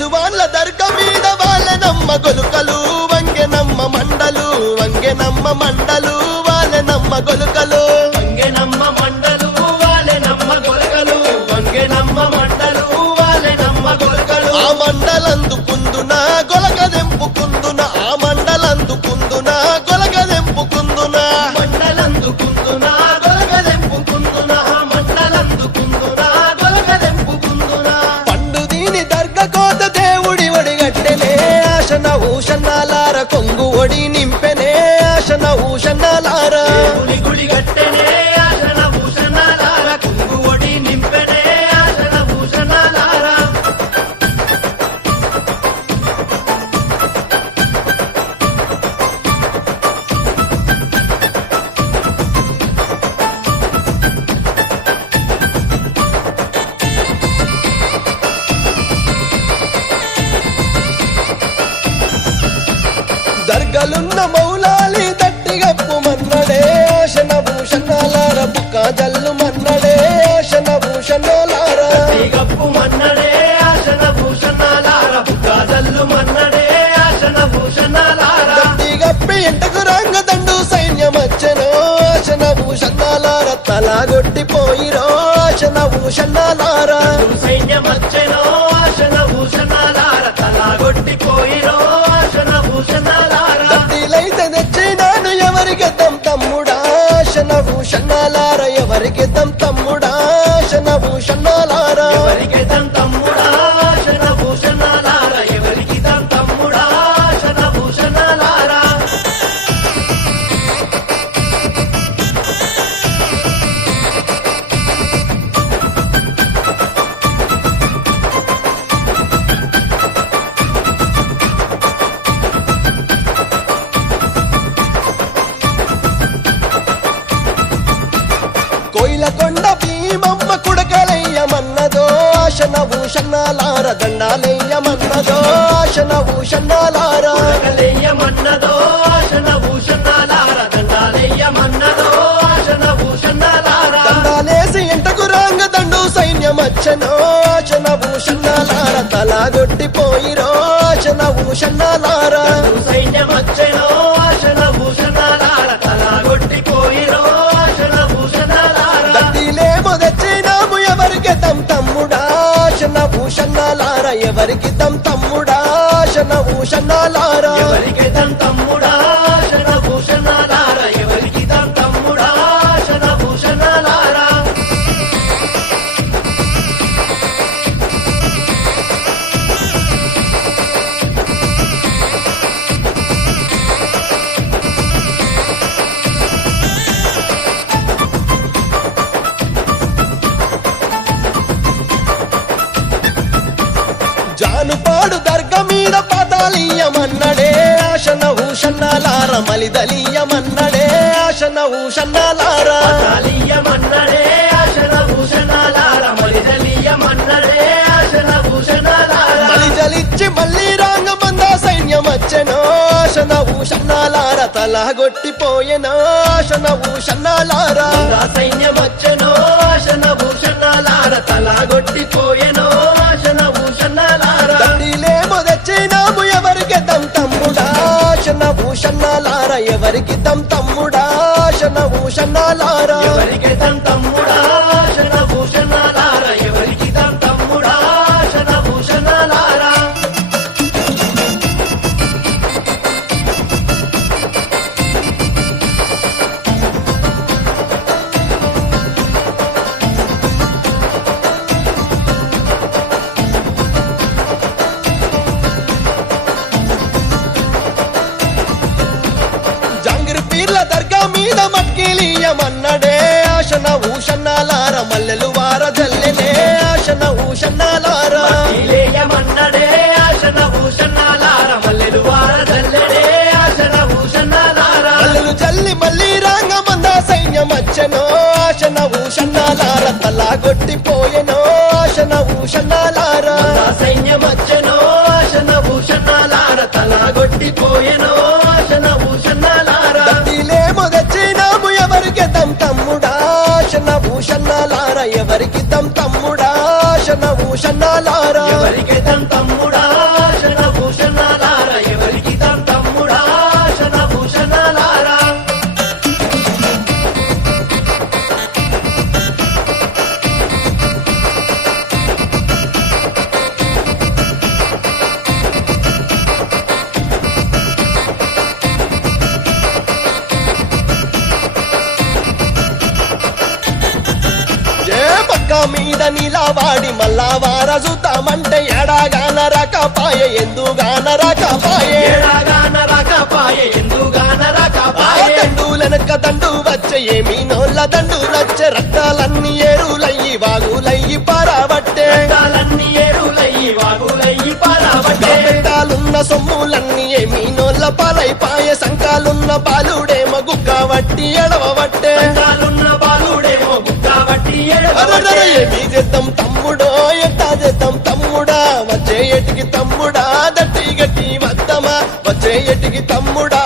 నిసువాన్ల దర్గ మీద వాళ్ళనమ్మ గొలుకలు వంగెనమ్మ మండలు వాళ్ళనమ్మ గొలుకలు వంగెనమ్మ మండలు వాళ్ళనమ్మ గొలుకలు వంగెనమ్మ మండలు వాళ్ళనమ్మ గొలుకలు ఆ మండలందుకుందున గొలగదెంపుకుందున ఆ మండలందుకుందున గొలగదెంపుకుందున మండలందుకుందున గొలగదెంపుకుందున మండలందుకుందున గొలగదెంపుకుందున పండు దీని దర్గ కోత దేవుడి ఒడిగట్టెనే ఆశన ఊషన్నాలార కొంగు ఒడి నింపెనే ఆశన ఊషన్నాలార దేవుని గుడి గట్టెనే ఆశన భూషణాలార కుంగు ఒడి నింపెనే ఆశన భూషణాలార దర్గలున్న మౌలాలి దట్టిగప్పు మన్నడే ఆశన భూషణాలార బుక్క జల్లు మన్నడే ఆశన భూషణాలార గప్పు మన్నడే ఆశన భూషణాలార బుక్కాజల్లు మన్నడే ఆశన భూషణాలార దట్టిగప్పి ఎంటకు రంగదండు సైన్యమచ్చనో ఆశన భూషణాలార తలాగొట్టిపోయిరో ఆశన భూషణాలార సైన్యమచ్చెనో ఆశన భూషణాలార తలాగొట్టిపోయిరో ఆశన భూషణాలార దట్టిలైతే తెచ్చినాను ఎవరికి తమ్ముడా ఆశన భూషణాలార ఎవరికి తమ్ముడా ఆశన భూషణాలార ఎవరికి తమ్ముడా ఆశన భూషణాలార ఎవరికి తమ్ముడా ఆశన భూషణాలార కోయిలకొండ భీమమ్మ కుడకలయ్యమన్నదో ఆశన భూషణాలార దండాలయ్యమన్నదో ఆశన భూషణాలార కలయ్యమన్నదో ఆశన భూషణాలార దండాలయ్యమన్నదో ఆశన భూషణాలార దండాలేసి ఎంటకు రంగదండు సైన్యమచ్చనో ఆశన భూషణాలార తలాగొట్టిపోయిరో ఆశన భూషణాలార సైన్యమచ్చెనో ఆశన భూషణాలార తలాగొట్టిపోయిరో ఆశన భూషణాలార దట్టిలేమో తెచ్చినాము ఎవరికి తమ్ముడా ఆశన భూషణాలార ఎవరికి తమ్ముడా ఆశన భూషణాలార ఎవరికి తమ్ముడా ఆశన భూషణాలార ఎవరికి తమ్ముడా ఆశన భూషణాలార జానుపాడు దర్గ మీద పాతాళీయమన్నడే ఆశన ఊషన్నాలార మలిదలీయమన్నడే ఆశన ఊషన్నాలార తాళీయమన్నడే ఆశన భూషణాలార మలిదలీయమన్నడే ఆశన భూషణాలార మలిజలిచ్చి మళ్ళీ రాంగమంద సైన్యమచ్చెనో ఆశన ఊషన్నాలార తలగొట్టిపోయెనో ఆశన ఊషన్నాలార సైన్యమచ్చెనో ఆశన భూషణాలార తలాగొట్టిపోయెనో ఆశన భూషణాలార దట్టిలేమో తెచ్చినాము ఎవరికి తమ్ముడా ఆశన భూషణాలార ఎవరికి తమ్ముడా ఆశన భూషణాలార ఎవరికి తమ్ముడా ఆశన భూషణాలార ఎవరికి తమ్ముడా ఆశన భూషణాలార జాంగిరి పీర్ల దర్గా మీద మట్కిలీయమన్నడే ఆశన ఊషన్నాలార మల్లెలు వార జల్లెనే ఆశన ఊషన్నాలార ఇలేయమన్నడే ఆశన భూషణాలార మల్లెలు వారదల్లెడే ఆశన భూషణాలార మల్లెలు జల్లి మళ్ళీ రాంగమంద సైన్యమచ్చెనో ఆశన ఊషన్నాలార తలాగొట్టిపోయెనో ఆశన ఊషన్నాలార సైన్యమచ్చెనో ఆశన భూషణాలార తలాగొట్టిపోయెనో ఆశన భూషణాలార దట్టిలేమో తెచ్చినాము ఎవరికి తమ్ముడా ఆశన భూషణాలార ఎవరికి తమ్ముడా ఆశన భూషణాలార ఎవరికి తమ్ముడా నీలా వాడి మళ్ళా వారసుతామంటే ఎడాగాన రకపాయ ఎందుగాన రకపాయే ఏడాగాన రాకపాయే ఎందుగాన రాకపాయే దండులెనక దండు వచ్చే ఏమి నోళ్ళ దండు రచ్చే రక్తాలన్నీ ఏరులయ్యి వాగులయ్యి పారబట్టే రక్తాలన్నీ ఏరులయ్యి వాగులయ్యి పారబట్టే పెట్టాలున్న సొమ్ములన్నీ ఏమి నోళ్ళ పాలైపాయే సంకాలున్న బాలుడేమో గుక్క వట్టి ఎడవబట్టే సంకాలున్న బాలుడేమో గుక్కబట్టి అరెరెరె, ఏమి చేద్దాం తమ్ముడో ఎట్టా చేద్దాం తమ్ముడా వచ్చే ఎటికి తమ్ముడా దట్టి గట్టి వద్దమా వచ్చే ఎటికి తమ్ముడా